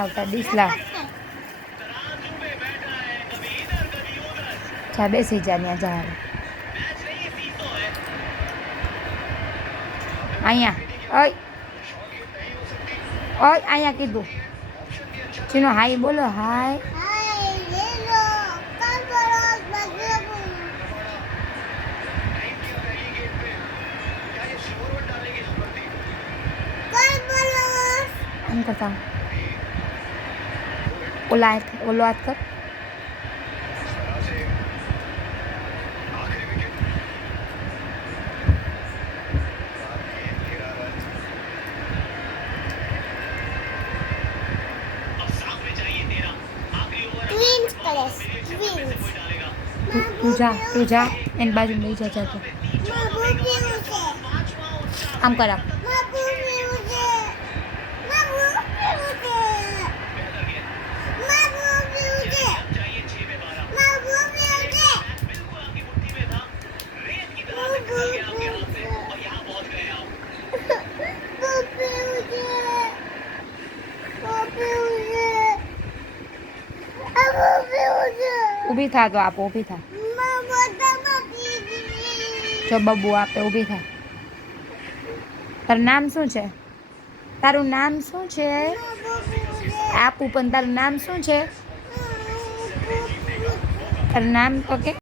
આવતા ડીસલા જા બેસી જા ત્યાં જા અહીંયા ઓય ઓય અહીંયા કીધું ચીનો હાય બોલો હાય એમ કરતા ઓલો હાથ કર તું જા એની બાજુ લઈ જા જા આમ કરા ઊભી થા તો આપો ઊભી થા જો બબુ આપે ઊભી થા તારું નામ શું છે તારું નામ શું છે આપું પણ તારું નામ શું છે તારું નામ તો કે